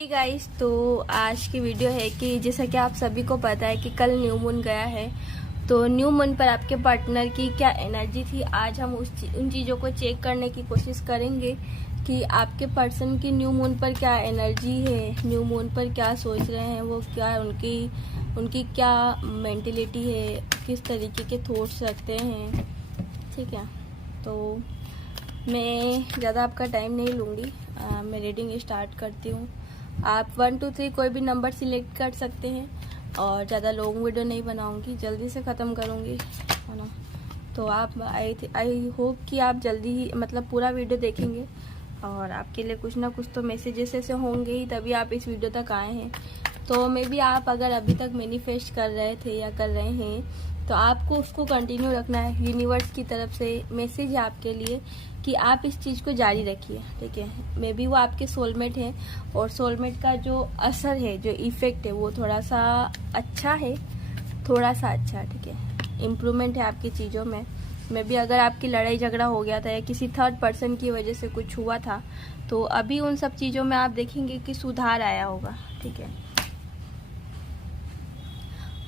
Guys, तो आज की वीडियो है कि जैसा कि आप सभी को पता है कि कल न्यू मून गया है। तो न्यू मून पर आपके पार्टनर की क्या एनर्जी थी, आज हम उन चीज़ों को चेक करने की कोशिश करेंगे कि आपके पर्सन की न्यू मून पर क्या एनर्जी है, न्यू मून पर क्या सोच रहे हैं वो, क्या उनकी क्या मेंटेलिटी है, किस तरीके के थॉट्स रखते हैं। ठीक है, तो मैं ज़्यादा आपका टाइम नहीं लूँगी, मैं रीडिंग स्टार्ट करती हूँ। आप 1 2 3 कोई भी नंबर सिलेक्ट कर सकते हैं और ज़्यादा लॉन्ग वीडियो नहीं बनाऊंगी, जल्दी से ख़त्म करूंगी, है ना। तो आप आई होप कि आप जल्दी ही मतलब पूरा वीडियो देखेंगे और आपके लिए कुछ ना कुछ तो मैसेजेस ऐसे होंगे ही, तभी आप इस वीडियो तक आए हैं। तो मे बी आप अगर अभी तक मैनिफेस्ट कर रहे थे या कर रहे हैं तो आपको उसको कंटिन्यू रखना है। यूनिवर्स की तरफ से मैसेज है आपके लिए कि आप इस चीज़ को जारी रखिए। ठीक है, मे बी वो आपके सोलमेट हैं और सोलमेट का जो असर है, जो इफेक्ट है वो थोड़ा सा अच्छा है, थोड़ा सा अच्छा। ठीक है, इम्प्रूवमेंट है आपकी चीज़ों में। मे बी अगर आपकी लड़ाई झगड़ा हो गया था या किसी थर्ड पर्सन की वजह से कुछ हुआ था तो अभी उन सब चीज़ों में आप देखेंगे कि सुधार आया होगा। ठीक है,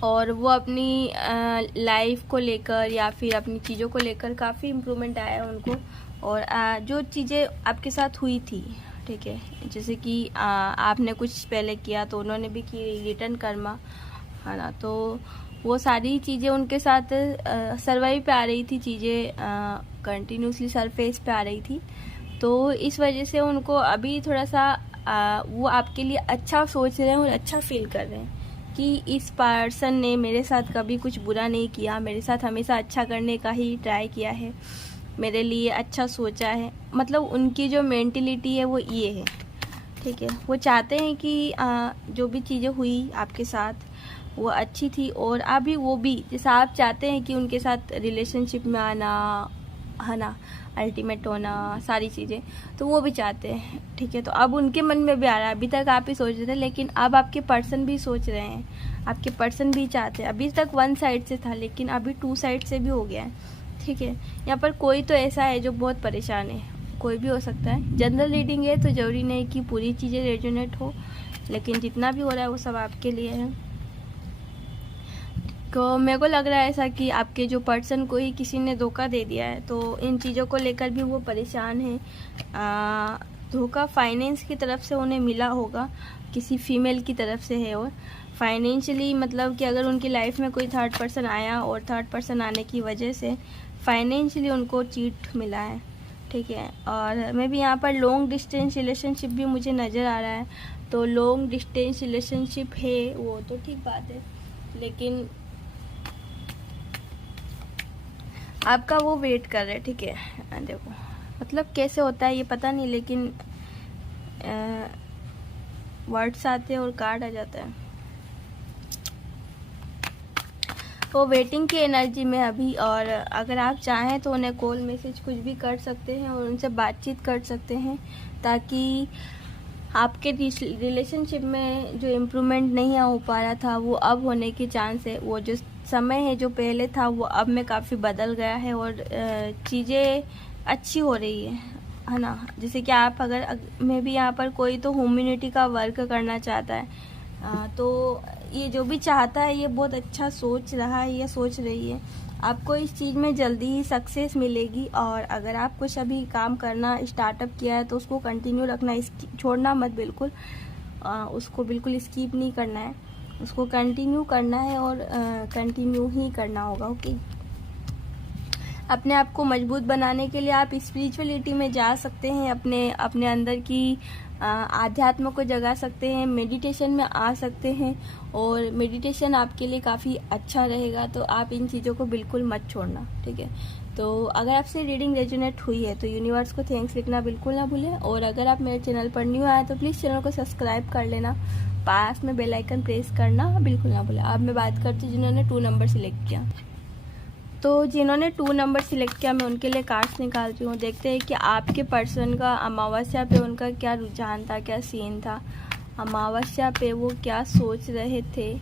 और वो अपनी लाइफ को लेकर या फिर अपनी चीज़ों को लेकर काफ़ी इम्प्रूवमेंट आया है उनको। और जो चीज़ें आपके साथ हुई थी, ठीक है, जैसे कि आपने कुछ पहले किया तो उन्होंने भी की, रिटर्न कर्मा, है ना। तो वो सारी चीज़ें उनके साथ सर्वाइव पे आ रही थी, चीज़ें कंटिन्यूसली सरफेस पे आ रही थी। तो इस वजह से उनको अभी थोड़ा सा वो आपके लिए अच्छा सोच रहे हैं और अच्छा फील कर रहे हैं कि इस पर्सन ने मेरे साथ कभी कुछ बुरा नहीं किया, मेरे साथ हमेशा अच्छा करने का ही ट्राई किया है, मेरे लिए अच्छा सोचा है। मतलब उनकी जो मेंटलिटी है वो ये है। ठीक है, वो चाहते हैं कि जो भी चीज़ें हुई आपके साथ वो अच्छी थी और अभी वो भी जैसा आप चाहते हैं कि उनके साथ रिलेशनशिप में आना, है ना, अल्टीमेट होना, सारी चीज़ें, तो वो भी चाहते हैं। ठीक है, तो अब उनके मन में भी आ रहा है। अभी तक आप ही सोच रहे थे लेकिन अब आपके पर्सन भी सोच रहे हैं, आपके पर्सन भी चाहते हैं। अभी तक 1 साइड से था लेकिन अभी 2 साइड से भी हो गया है। ठीक है, यहाँ पर कोई तो ऐसा है जो बहुत परेशान है, कोई भी हो सकता है। जनरल रीडिंग है तो ज़रूरी नहीं कि पूरी चीज़ें रेजोनेट हो, लेकिन जितना भी हो रहा है वो सब आपके लिए है। तो मेरे को लग रहा है ऐसा कि आपके जो पर्सन को ही किसी ने धोखा दे दिया है, तो इन चीज़ों को लेकर भी वो परेशान है। धोखा फाइनेंस की तरफ से उन्हें मिला होगा, किसी फीमेल की तरफ से है। और फाइनेंशियली मतलब कि अगर उनकी लाइफ में कोई थर्ड पर्सन आया और थर्ड पर्सन आने की वजह से फाइनेंशियली उनको चीट मिला है। ठीक है, और मैं भी यहाँ पर लॉन्ग डिस्टेंस रिलेशनशिप भी मुझे नज़र आ रहा है। तो लॉन्ग डिस्टेंस रिलेशनशिप है वो तो ठीक बात है, लेकिन आपका वो वेट कर रहे हैं। ठीक है, देखो मतलब कैसे होता है ये पता नहीं, लेकिन वर्ड्स आते हैं और कार्ड आ जाता है। वो वेटिंग की एनर्जी में अभी, और अगर आप चाहें तो उन्हें कॉल मैसेज कुछ भी कर सकते हैं और उनसे बातचीत कर सकते हैं, ताकि आपके रिलेशनशिप में जो इम्प्रूवमेंट नहीं हो पा रहा था वो अब होने की चांस है। वो जो समय है जो पहले था वो अब में काफ़ी बदल गया है और चीज़ें अच्छी हो रही है ना। जैसे कि आप अगर मैं भी यहाँ पर कोई तो ह्यूमैनिटी का वर्क करना चाहता है, तो ये जो भी चाहता है ये बहुत अच्छा सोच रहा है या सोच रही है। आपको इस चीज़ में जल्दी ही सक्सेस मिलेगी। और अगर आप कुछ अभी काम करना स्टार्टअप किया है तो उसको कंटिन्यू रखना, छोड़ना मत बिल्कुल, उसको बिल्कुल स्किप नहीं करना है, उसको कंटिन्यू करना है और कंटिन्यू ही करना होगा। ओके, अपने आप को मजबूत बनाने के लिए आप स्पिरिचुअलिटी में जा सकते हैं, अपने अंदर की आध्यात्म को जगा सकते हैं, मेडिटेशन में आ सकते हैं और मेडिटेशन आपके लिए काफ़ी अच्छा रहेगा। तो आप इन चीज़ों को बिल्कुल मत छोड़ना। ठीक है, तो अगर आपसे रीडिंग रेजोनेट हुई है तो यूनिवर्स को थैंक्स लिखना बिल्कुल ना भूलें। और अगर आप मेरे चैनल पर न्यू आए तो प्लीज़ चैनल को सब्सक्राइब कर लेना, पास में बेल आइकन प्रेस करना बिल्कुल ना भूलें। अब मैं बात करती हूँ जिन्होंने 2 नंबर सिलेक्ट किया। तो जिन्होंने 2 नंबर सिलेक्ट किया मैं उनके लिए कार्ड्स निकालती हूँ। देखते हैं कि आपके पर्सन का अमावस्या पे उनका क्या रुझान था, क्या सीन था, अमावस्या पे वो क्या सोच रहे थे,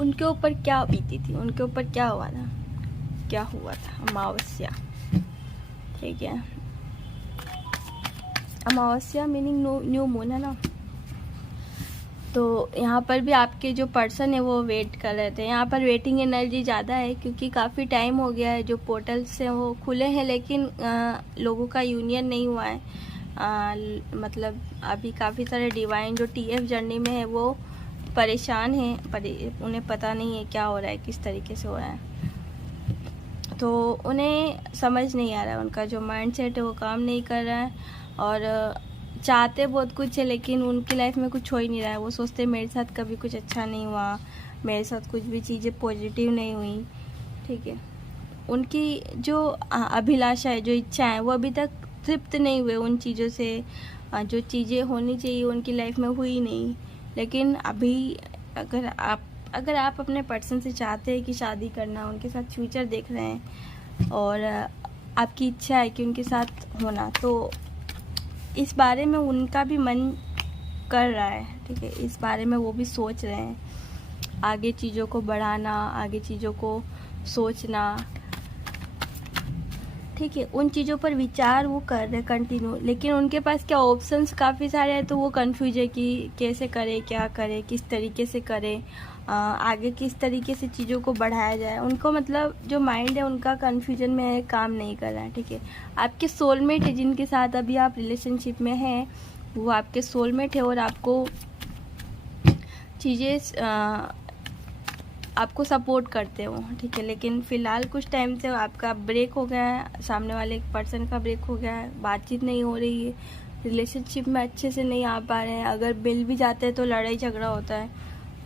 उनके ऊपर क्या बीती थी, उनके ऊपर क्या हुआ था, क्या हुआ था अमावस्या। ठीक है, अमावस्या मीनिंग न्यू मून है ना। तो यहाँ पर भी आपके जो पर्सन है वो वेट कर रहे थे। यहाँ पर वेटिंग एनर्जी ज़्यादा है क्योंकि काफ़ी टाइम हो गया है, जो पोर्टल्स हैं वो खुले हैं लेकिन लोगों का यूनियन नहीं हुआ है। मतलब अभी काफ़ी सारे डिवाइन जो टीएफ जर्नी में है वो परेशान हैं, उन्हें पता नहीं है क्या हो रहा है, किस तरीके से हो रहा है। तो उन्हें समझ नहीं आ रहा है, उनका जो माइंड सेट है वो काम नहीं कर रहा है और चाहते बहुत कुछ है लेकिन उनकी लाइफ में कुछ हो ही नहीं रहा है। वो सोचते मेरे साथ कभी कुछ अच्छा नहीं हुआ, मेरे साथ कुछ भी चीज़ें पॉजिटिव नहीं हुई, ठीक है। उनकी जो अभिलाषा है, जो इच्छा है, वो अभी तक तृप्त नहीं हुए उन चीज़ों से। जो चीज़ें होनी चाहिए उनकी लाइफ में हुई नहीं। लेकिन अभी अगर आप अपने पर्सन से चाहते हैं कि शादी करना, उनके साथ फ्यूचर देख रहे हैं और आपकी इच्छा है कि उनके साथ होना, तो इस बारे में उनका भी मन कर रहा है, ठीक है। इस बारे में वो भी सोच रहे हैं, आगे चीज़ों को बढ़ाना, आगे चीज़ों को सोचना, ठीक है। उन चीज़ों पर विचार वो कर रहे कंटिन्यू, लेकिन उनके पास क्या ऑप्शंस काफ़ी सारे हैं, तो वो कंफ्यूज है कि कैसे करे, क्या करे, किस तरीके से करे, आगे किस तरीके से चीज़ों को बढ़ाया जाए। उनको मतलब जो माइंड है उनका कंफ्यूजन में काम नहीं कर रहा है, ठीक है। आपके सोलमेट है जिनके साथ अभी आप रिलेशनशिप में हैं, वो आपके सोलमेट है और आपको चीज़ें आपको सपोर्ट करते हो, ठीक है। लेकिन फ़िलहाल कुछ टाइम से आपका ब्रेक हो गया है, सामने वाले एक पर्सन का ब्रेक हो गया है, बातचीत नहीं हो रही है, रिलेशनशिप में अच्छे से नहीं आ पा रहे हैं, अगर मिल भी जाते हैं तो लड़ाई झगड़ा होता है,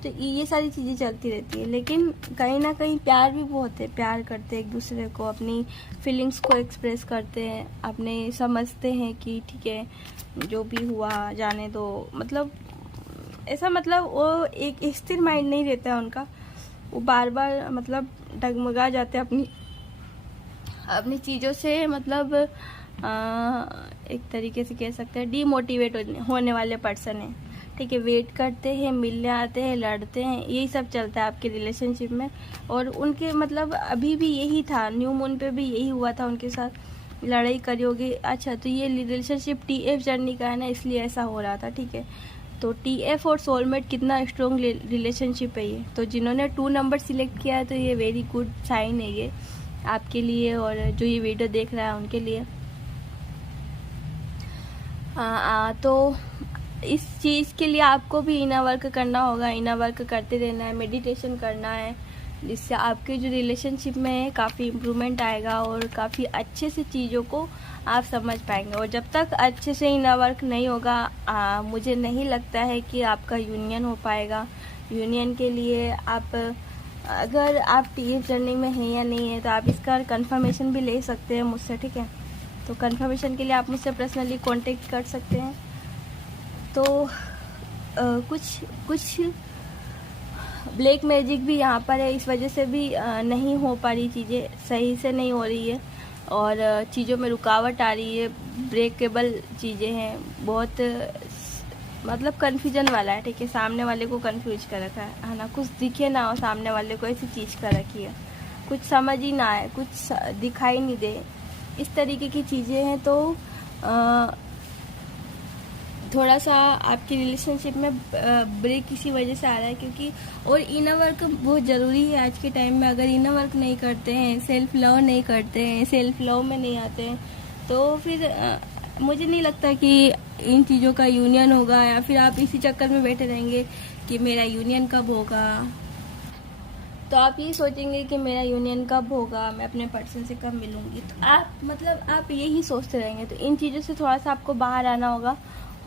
तो ये सारी चीज़ें चलती रहती है। लेकिन कहीं ना कहीं प्यार भी बहुत है, प्यार करते हैं एक दूसरे को, अपनी फीलिंग्स को एक्सप्रेस करते हैं, अपने समझते हैं कि ठीक है जो भी हुआ जाने दो, मतलब ऐसा, मतलब वो एक स्थिर माइंड नहीं रहता है उनका, वो बार बार मतलब डगमगा जाते हैं अपनी चीज़ों से, मतलब एक तरीके से कह सकते हैं डीमोटिवेट होने वाले पर्सन है, ठीक है। वेट करते हैं, मिलने आते हैं, लड़ते हैं, यही सब चलता है आपके रिलेशनशिप में। और उनके मतलब अभी भी यही था, न्यू मून पे भी यही हुआ था उनके साथ, लड़ाई करी होगी। अच्छा, तो ये रिलेशनशिप टीएफ जर्नी का है ना, इसलिए ऐसा हो रहा था, ठीक है। तो टीएफ और सोलमेट कितना स्ट्रॉन्ग रिलेशनशिप है ये। तो जिन्होंने 2 नंबर सिलेक्ट किया है तो ये वेरी गुड साइन है ये आपके लिए और जो ये वीडियो देख रहा है उनके लिए। तो इस चीज़ के लिए आपको भी इनर वर्क करना होगा, इनर वर्क करते रहना है, मेडिटेशन करना है, जिससे आपके जो रिलेशनशिप में है काफ़ी इम्प्रूवमेंट आएगा और काफ़ी अच्छे से चीज़ों को आप समझ पाएंगे। और जब तक अच्छे से इनर वर्क नहीं होगा, मुझे नहीं लगता है कि आपका यूनियन हो पाएगा। यूनियन के लिए आप, अगर आप टीएफ जर्नी में हैं या नहीं है, तो आप इसका कंफर्मेशन भी ले सकते हैं मुझसे, ठीक है। तो कंफर्मेशन के लिए आप मुझसे पर्सनली कांटेक्ट कर सकते हैं। तो कुछ ब्लैक मैजिक भी यहाँ पर है, इस वजह से भी नहीं हो पा रही, चीज़ें सही से नहीं हो रही है और चीज़ों में रुकावट आ रही है, ब्रेकेबल चीज़ें हैं, बहुत मतलब कन्फ्यूजन वाला है, ठीक है। सामने वाले को कन्फ्यूज कर रखा है ना, कुछ दिखे ना हो सामने वाले को, ऐसी चीज़ कर रखी है, कुछ समझ ही ना आए, कुछ दिखाई नहीं दे, इस तरीके की चीज़ें हैं। तो थोड़ा सा आपकी रिलेशनशिप में ब्रेक इसी वजह से आ रहा है, क्योंकि और इनर वर्क बहुत ज़रूरी है आज के टाइम में। अगर इनर वर्क नहीं करते हैं, सेल्फ लव नहीं करते हैं, सेल्फ लव में नहीं आते हैं, तो फिर मुझे नहीं लगता कि इन चीज़ों का यूनियन होगा, या फिर आप इसी चक्कर में बैठे रहेंगे कि मेरा यूनियन कब होगा। तो आप ये सोचेंगे कि मेरा यूनियन कब होगा, मैं अपने पर्सन से कब मिलूंगी, तो आप यही सोचते रहेंगे। तो इन चीज़ों से थोड़ा सा आपको बाहर आना होगा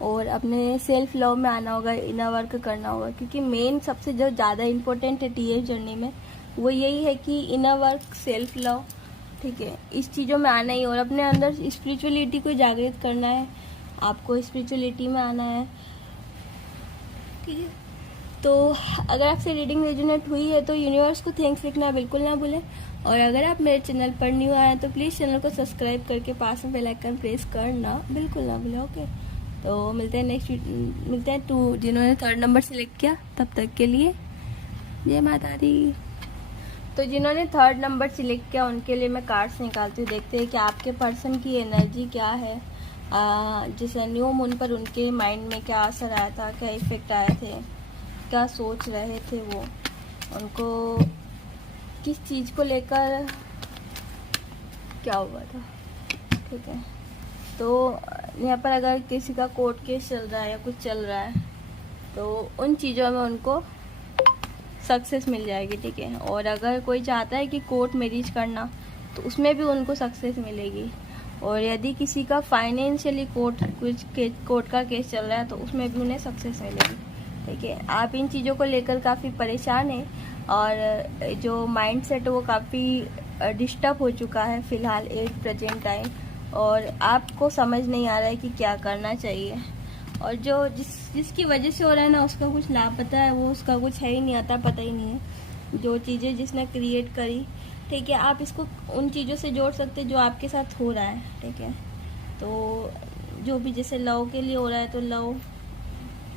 और अपने सेल्फ लव में आना होगा, इनर वर्क करना होगा, क्योंकि मेन सबसे जो ज़्यादा इम्पोर्टेंट है टीएफ जर्नी में वो यही है कि इनर वर्क, सेल्फ लव, ठीक है, इस चीज़ों में आना ही। और अपने अंदर स्पिरिचुअलिटी को जागृत करना है, आपको स्पिरिचुअलिटी में आना है, ठीक है। तो अगर आपसे रीडिंग रेजोनेट हुई है तो यूनिवर्स को थैंक्स लिखना बिल्कुल ना भूलें। और अगर आप मेरे चैनल पर न्यू आए तो प्लीज़ चैनल को सब्सक्राइब करके पास में बेल आइकन प्रेस करना बिल्कुल ना भूलें, ओके। तो मिलते हैं टू जिन्होंने 3rd नंबर सिलेक्ट किया, तब तक के लिए जय माता दी। तो जिन्होंने 3rd नंबर सिलेक्ट किया उनके लिए मैं कार्ड्स निकालती हूँ, देखते हैं कि आपके पर्सन की एनर्जी क्या है, जैसे न्यू मून पर उनके माइंड में क्या असर आया था, क्या इफ़ेक्ट आए थे, क्या सोच रहे थे वो, उनको किस चीज़ को लेकर क्या हुआ था। ठीक है, तो यहाँ पर अगर किसी का कोर्ट केस चल रहा है या कुछ चल रहा है तो उन चीज़ों में उनको सक्सेस मिल जाएगी। ठीक है, और अगर कोई चाहता है कि कोर्ट मैरिज करना तो उसमें भी उनको सक्सेस मिलेगी। और यदि किसी का फाइनेंशियली कोर्ट का केस चल रहा है तो उसमें भी उन्हें सक्सेस मिलेगी। ठीक है, आप इन चीज़ों को लेकर काफ़ी परेशान हैं और जो माइंड सेट वो काफ़ी डिस्टर्ब हो चुका है फ़िलहाल एट प्रेजेंट टाइम, और आपको समझ नहीं आ रहा है कि क्या करना चाहिए। और जो जिसकी वजह से हो रहा है ना उसका कुछ लापता है, वो उसका कुछ है ही नहीं, आता पता ही नहीं है जो चीज़ें जिसने क्रिएट करी। ठीक है, आप इसको उन चीज़ों से जोड़ सकते हैं जो आपके साथ हो रहा है। ठीक है, तो जो भी जैसे लव के लिए हो रहा है तो लव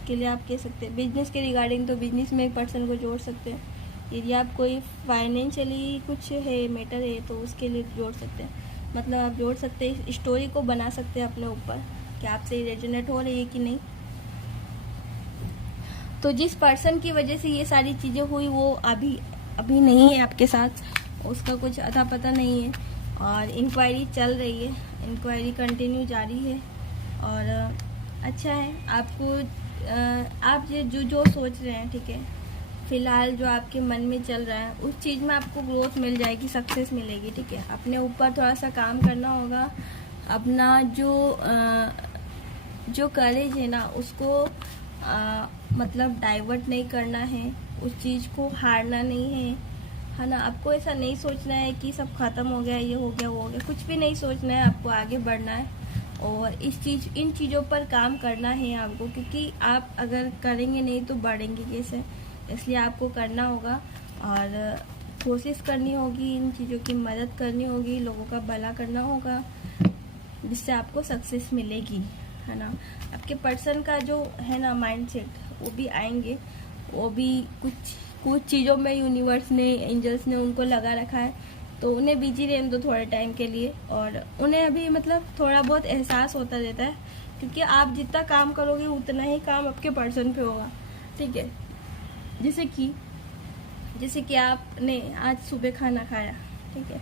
के लिए आप कह सकते हैं, बिजनेस के रिगार्डिंग तो बिजनेस में एक पर्सन को जोड़ सकते हैं, यदि आप कोई फाइनेंशियली कुछ है मैटर है तो उसके लिए जोड़ सकते हैं। मतलब आप जोड़ सकते हैं, स्टोरी को बना सकते हैं अपने ऊपर कि आपसे रेजोनेट हो रही है कि नहीं। तो जिस पर्सन की वजह से ये सारी चीज़ें हुई वो अभी नहीं है आपके साथ, उसका कुछ अता पता नहीं है, और इंक्वायरी चल रही है, इंक्वायरी कंटिन्यू जारी है। और अच्छा है, आपको आप जो सोच रहे हैं, ठीक है, फ़िलहाल जो आपके मन में चल रहा है उस चीज़ में आपको ग्रोथ मिल जाएगी, सक्सेस मिलेगी। ठीक है, अपने ऊपर थोड़ा सा काम करना होगा, अपना जो करेज है ना उसको मतलब डाइवर्ट नहीं करना है, उस चीज़ को हारना नहीं है ना। आपको ऐसा नहीं सोचना है कि सब खत्म हो गया, ये हो गया, वो हो गया, कुछ भी नहीं सोचना है, आपको आगे बढ़ना है और इन चीज़ों पर काम करना है आपको, क्योंकि आप अगर करेंगे नहीं तो बढ़ेंगे कैसे। इसलिए आपको करना होगा और कोशिश करनी होगी, इन चीज़ों की मदद करनी होगी, लोगों का भला करना होगा, जिससे आपको सक्सेस मिलेगी, है ना। आपके पर्सन का जो है ना माइंडसेट वो भी आएंगे, वो भी कुछ चीज़ों में यूनिवर्स ने, एंजल्स ने उनको लगा रखा है, तो उन्हें बिजी रहने दो थोड़े टाइम के लिए। और उन्हें अभी मतलब थोड़ा बहुत एहसास होता रहता है, क्योंकि आप जितना काम करोगे उतना ही काम आपके पर्सन पे होगा। ठीक है, जैसे कि आपने आज सुबह खाना खाया, ठीक है,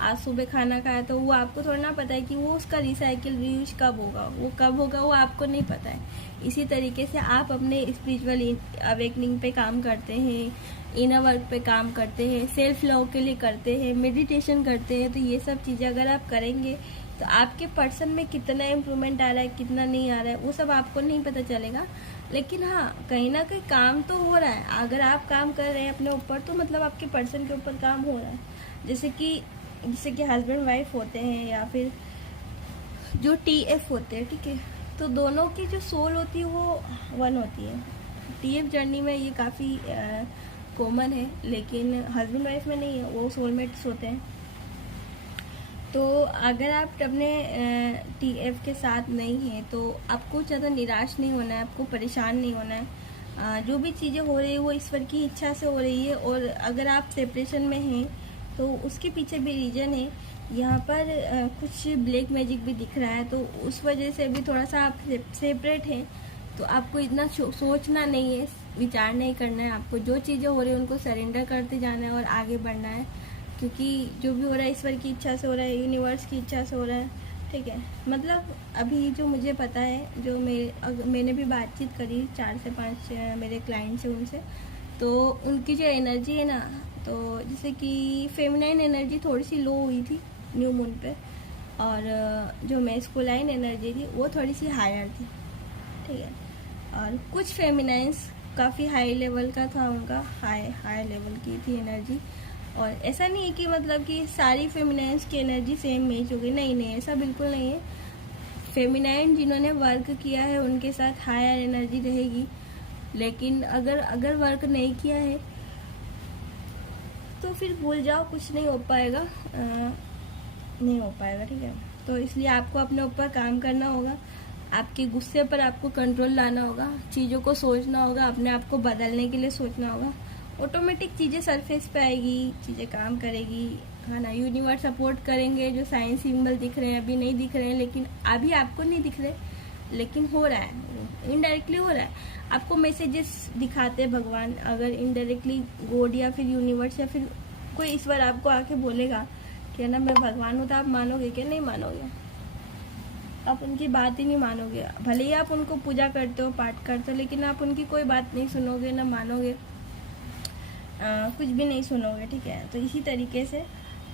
आज सुबह खाना खाया तो वो आपको थोड़ा ना पता है कि वो उसका रिसाइकिल रीयूज कब होगा, वो आपको नहीं पता है। इसी तरीके से आप अपने स्पिरिचुअल अवेकनिंग पे काम करते हैं, इनर वर्क पे काम करते हैं, सेल्फ लव के लिए करते हैं, मेडिटेशन करते हैं। तो ये सब चीज़ें अगर आप करेंगे तो आपके पर्सन में कितना इम्प्रूवमेंट आ रहा है, कितना नहीं आ रहा है, वो सब आपको नहीं पता चलेगा। लेकिन हाँ, कहीं ना कहीं काम तो हो रहा है। अगर आप काम कर रहे हैं अपने ऊपर तो मतलब आपके पर्सन के ऊपर काम हो रहा है। जैसे कि हस्बैंड वाइफ होते हैं या फिर जो TF होते हैं, ठीक है, तो दोनों की जो सोल होती है वो वन होती है। TF जर्नी में ये काफ़ी कॉमन है, लेकिन हस्बैंड वाइफ में नहीं है, वो सोलमेट्स होते हैं। तो अगर आप अपने TF के साथ नहीं हैं तो आपको ज़्यादा निराश नहीं होना है, आपको परेशान नहीं होना है। जो भी चीज़ें हो रही है वो ईश्वर की इच्छा से हो रही है। और अगर आप सेपरेशन में हैं तो उसके पीछे भी रीज़न है। यहाँ पर कुछ ब्लैक मैजिक भी दिख रहा है, तो उस वजह से भी थोड़ा सा आप सेपरेट हैं। तो आपको इतना सोचना नहीं है, विचार नहीं करना है, आपको जो चीज़ें हो रही है उनको सरेंडर करते जाना है और आगे बढ़ना है, क्योंकि जो भी हो रहा है ईश्वर की इच्छा से हो रहा है, यूनिवर्स की इच्छा से हो रहा है। ठीक है, मतलब अभी जो मुझे पता है, जो मैंने भी बातचीत करी 4 से 5 मेरे क्लाइंट से, उनसे, तो उनकी जो एनर्जी है ना, तो जैसे कि फेमिनाइन एनर्जी थोड़ी सी लो हुई थी न्यू मून पे, और जो मैस्कुलाइन एनर्जी थी वो थोड़ी सी हायर थी। ठीक है, और कुछ फेमिनाइंस काफ़ी हाई लेवल का था, उनका हाई लेवल की थी एनर्जी। और ऐसा नहीं है कि मतलब कि सारी फेमिनाइंस की एनर्जी सेम मैच होगी, नहीं, ऐसा बिल्कुल नहीं है। फेमिनाइन जिन्होंने वर्क किया है उनके साथ हायर एनर्जी रहेगी, लेकिन अगर वर्क नहीं किया है तो फिर भूल जाओ, कुछ नहीं हो पाएगा, नहीं हो पाएगा। ठीक है, तो इसलिए आपको अपने ऊपर काम करना होगा, आपके गुस्से पर आपको कंट्रोल लाना होगा, चीज़ों को सोचना होगा, अपने आप को बदलने के लिए सोचना होगा। ऑटोमेटिक चीज़ें सरफेस पे आएगी, चीज़ें काम करेगी, है ना। यूनिवर्स सपोर्ट करेंगे, जो साइन सिंबल दिख रहे हैं अभी नहीं दिख रहे हैं, लेकिन अभी आपको नहीं दिख रहे, लेकिन हो रहा है, इनडायरेक्टली हो रहा है। आपको मैसेजेस दिखाते हैं भगवान। अगर इनडायरेक्टली गॉड या फिर यूनिवर्स या फिर कोई ईश्वर आपको आके बोलेगा कि ना मैं भगवान हूँ, तो आप मानोगे क्या? नहीं मानोगे, आप उनकी बात ही नहीं मानोगे। भले ही आप उनको पूजा करते हो, पाठ करते हो, लेकिन आप उनकी कोई बात नहीं सुनोगे, ना मानोगे, कुछ भी नहीं सुनोगे, ठीक है। तो इसी तरीके से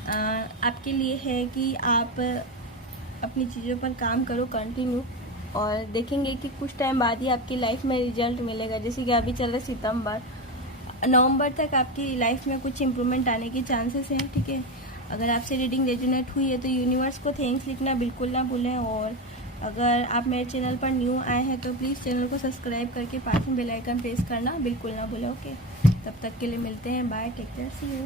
आपके लिए है कि आप अपनी चीज़ों पर काम करो कंटिन्यू, और देखेंगे कि कुछ टाइम बाद ही आपकी लाइफ में रिजल्ट मिलेगा। जैसे कि अभी चल रहा है सितंबर, नवंबर तक आपकी लाइफ में कुछ इम्प्रूवमेंट आने के चांसेस हैं, ठीक है। अगर आपसे रीडिंग रेजोनेट हुई है तो यूनिवर्स को थैंक्स लिखना बिल्कुल ना भूलें। और अगर आप मेरे चैनल पर न्यू आए हैं तो प्लीज़ चैनल को सब्सक्राइब करके पास में बेल आइकन प्रेस करना बिल्कुल ना भूलें, ओके। तब तक के लिए मिलते हैं, bye, take care, see you.